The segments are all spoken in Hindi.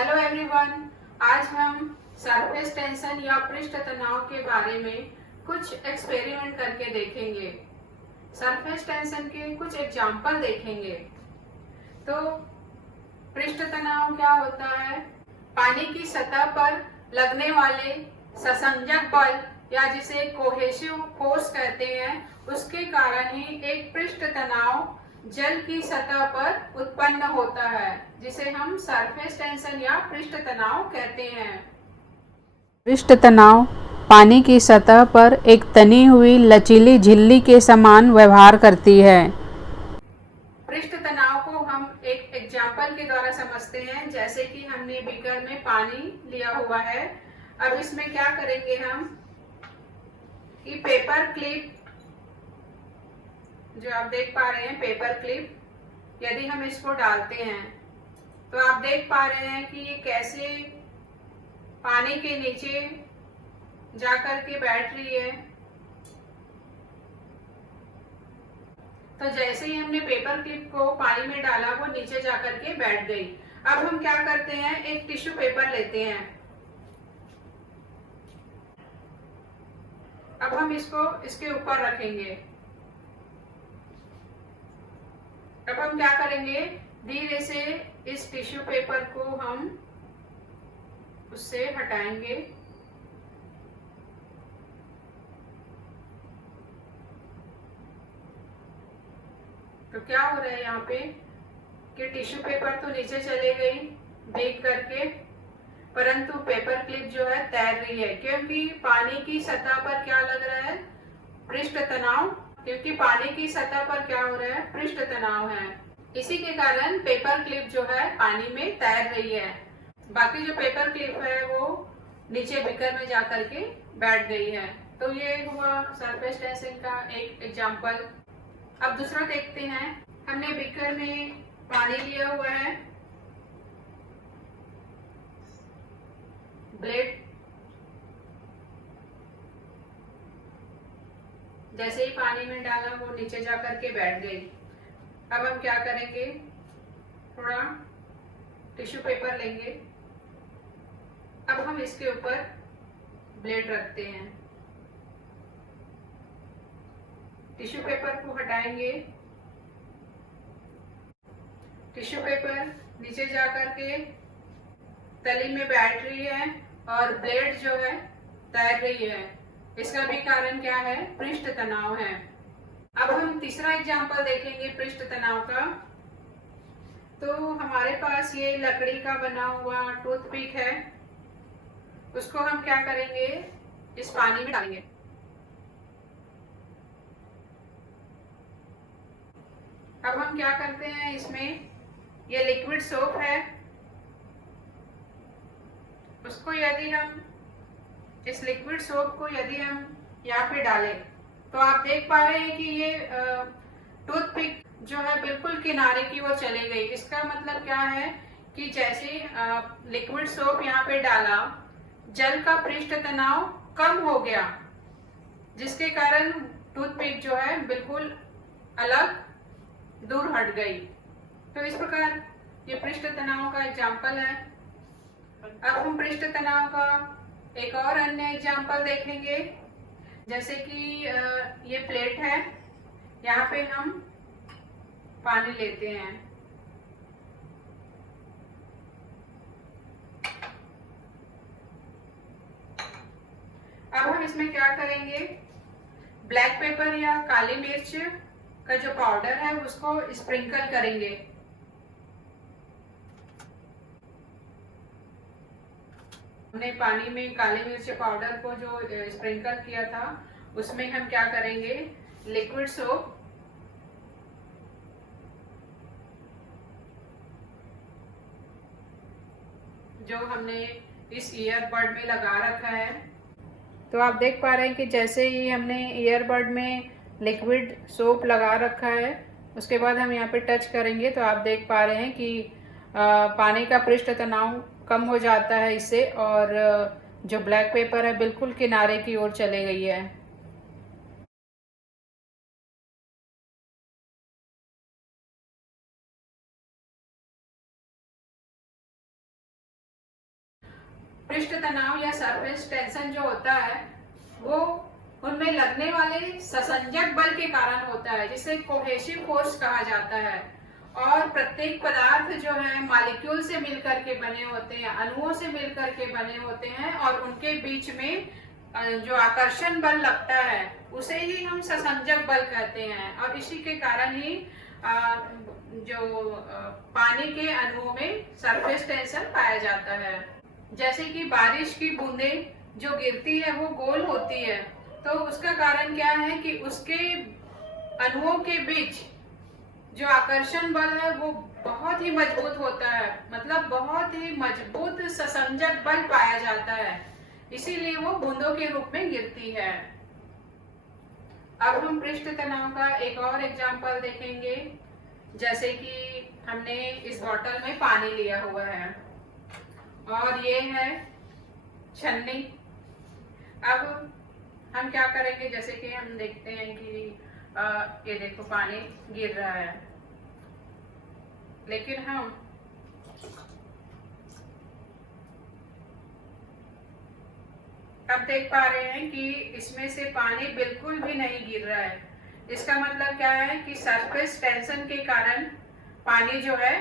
हेलो एवरीवन, आज हम सरफेस टेंशन या पृष्ठ तनाव के बारे में कुछ एक्सपेरिमेंट करके देखेंगे। सरफेस टेंशन के कुछ एग्जाम्पल देखेंगे। तो पृष्ठ तनाव क्या होता है? पानी की सतह पर लगने वाले ससंजक बल या जिसे कोहेसिव फोर्स कहते हैं, उसके कारण ही एक पृष्ठ तनाव जल की सतह पर उत्पन्न होता है, जिसे हम सरफेस टेंशन या पृष्ठ तनाव कहते हैं। पृष्ठ तनाव पानी की सतह पर एक तनी हुई लचीली झिल्ली के समान व्यवहार करती है। पृष्ठ तनाव को हम एक एग्जाम्पल के द्वारा समझते हैं। जैसे कि हमने बीकर में पानी लिया हुआ है। अब इसमें क्या करेंगे हम कि पेपर क्लिप, जो आप देख पा रहे हैं पेपर क्लिप, यदि हम इसको डालते हैं तो आप देख पा रहे हैं कि ये कैसे पानी के नीचे जाकर के बैठ रही है। तो जैसे ही हमने पेपर क्लिप को पानी में डाला, वो नीचे जाकर के बैठ गई। अब हम क्या करते हैं, एक टिश्यू पेपर लेते हैं। अब हम इसको इसके ऊपर रखेंगे। अब हम क्या करेंगे, धीरे से इस टिश्यू पेपर को हम उससे हटाएंगे। तो क्या हो रहा है यहाँ पे कि टिश्यू पेपर तो नीचे चले गई भीग करके, परंतु पेपर क्लिप जो है तैर रही है, क्योंकि पानी की सतह पर क्या लग रहा है, पृष्ठ तनाव। क्योंकि पानी की सतह पर क्या हो रहा है, पृष्ठ तनाव है। इसी के कारण पेपर क्लिप जो है पानी में तैर रही है। बाकी जो पेपर क्लिप है वो नीचे बीकर में जाकर के बैठ गई है। तो ये हुआ सरफेस टेंशन का एक एग्जाम्पल। अब दूसरा देखते हैं। हमने बीकर में पानी लिया हुआ है, ब्लेड जैसे ही पानी में डाला वो नीचे जाकर के बैठ गई। अब हम क्या करेंगे, थोड़ा टिश्यू पेपर लेंगे। अब हम इसके ऊपर ब्लेड रखते हैं, टिश्यू पेपर को हटाएंगे। टिश्यू पेपर नीचे जाकर के तली में बैठ रही है और ब्लेड जो है तैर रही है। इसका भी कारण क्या है, पृष्ठ तनाव है। अब हम तीसरा एग्जाम्पल देखेंगे पृष्ठ तनाव का। तो हमारे पास ये लकड़ी का बना हुआ टूथपिक है, उसको हम क्या करेंगे, इस पानी में डालेंगे। अब हम क्या करते हैं, इसमें ये लिक्विड सोप है, उसको यदि हम इस लिक्विड सोप को यदि हम यहाँ पे डालें तो आप देख पा रहे हैं कि ये टूथपिक जो है बिल्कुल किनारे की ओर चली गई। इसका मतलब क्या है कि जैसे लिक्विड सोप यहाँ पे डाला, जल का पृष्ठ तनाव कम हो गया, जिसके कारण टूथपिक जो है बिल्कुल अलग दूर हट गई। तो इस प्रकार ये पृष्ठ तनाव का एग्जाम्पल है। अब हम पृष्ठ तनाव का एक और अन्य एग्जाम्पल देखेंगे। जैसे कि ये प्लेट है, यहाँ पे हम पानी लेते हैं। अब हम इसमें क्या करेंगे, ब्लैक पेपर या काली मिर्च का जो पाउडर है उसको स्प्रिंकल करेंगे। हमने पानी में काली मिर्च पाउडर को जो स्प्रिंकल किया था, उसमें हम क्या करेंगे, लिक्विड सोप जो हमने इस ईयरबड में लगा रखा है। तो आप देख पा रहे हैं कि जैसे ही हमने ईयरबड में लिक्विड सोप लगा रखा है, उसके बाद हम यहाँ पे टच करेंगे तो आप देख पा रहे हैं कि पानी का पृष्ठ तनाव कम हो जाता है इससे, और जो ब्लैक पेपर है बिल्कुल किनारे की ओर चले गई है। पृष्ठ तनाव या सरफेस टेंशन जो होता है वो उनमें लगने वाले ससंजक बल के कारण होता है, जिसे कोहेसिव फोर्स कहा जाता है। और प्रत्येक पदार्थ जो है मॉलिक्यूल से मिलकर के बने होते हैं, अणुओं से मिलकर के बने होते हैं, और उनके बीच में जो आकर्षण बल लगता है उसे ही हम ससंजक बल कहते हैं। और इसी के कारण ही जो पानी के अणुओं में सरफेस टेंशन पाया जाता है। जैसे कि बारिश की बूंदें जो गिरती है वो गोल होती है, तो उसका कारण क्या है कि उसके अणुओं के बीच जो आकर्षण बल है वो बहुत ही मजबूत होता है, मतलब बहुत ही मजबूत ससंजक बल पाया जाता है, इसीलिए वो बूंदों के रूप में गिरती है। अब हम पृष्ठ तनाव का एक और एग्जांपल देखेंगे। जैसे कि हमने इस बोतल में पानी लिया हुआ है और ये है छन्नी। अब हम क्या करेंगे, जैसे कि हम देखते हैं कि ये देखो पानी गिर रहा है, लेकिन हम अब देख पा रहे हैं कि इसमें से पानी बिल्कुल भी नहीं गिर रहा है। इसका मतलब क्या है कि सरफेस टेंशन के कारण पानी जो है,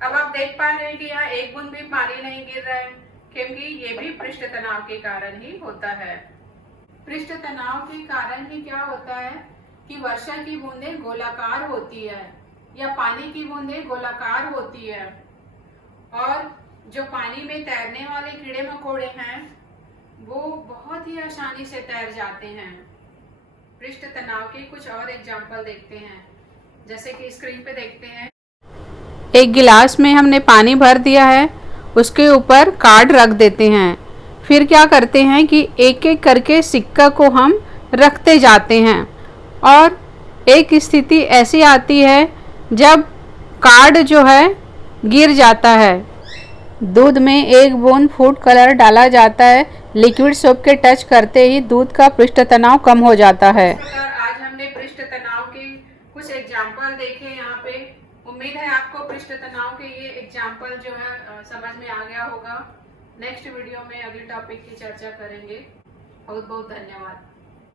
अब आप देख पा रहे हैं कि यहाँ एक बूंद भी पानी नहीं गिर रहा है, क्योंकि ये भी पृष्ठ तनाव के कारण ही होता है। पृष्ठ तनाव के कारण ही क्या होता है कि वर्षा की बूंदें गोलाकार होती है या पानी की बूंदें गोलाकार होती है, और जो पानी में तैरने वाले कीड़े मकोड़े हैं वो बहुत ही आसानी से तैर जाते हैं। पृष्ठ तनाव के कुछ और एग्जाम्पल देखते हैं, जैसे कि स्क्रीन पे देखते हैं। एक गिलास में हमने पानी भर दिया है, उसके ऊपर कार्ड रख देते हैं। फिर क्या करते हैं कि एक एक करके सिक्का को हम रखते जाते हैं, और एक स्थिति ऐसी आती है जब कार्ड जो है गिर जाता है। दूध में एक बूंद फूड कलर डाला जाता है, लिक्विड सोप के टच करते ही दूध का पृष्ठ तनाव कम हो जाता है। आज हमने पृष्ठ तनाव के कुछ एग्जाम्पल देखे यहाँ पे। उम्मीद है आपको पृष्ठ तनाव के ये एग्जाम्पल जो है समझ में आ गया होगा। नेक्स्ट वीडियो में अगले टॉपिक की चर्चा करेंगे। बहुत बहुत धन्यवाद।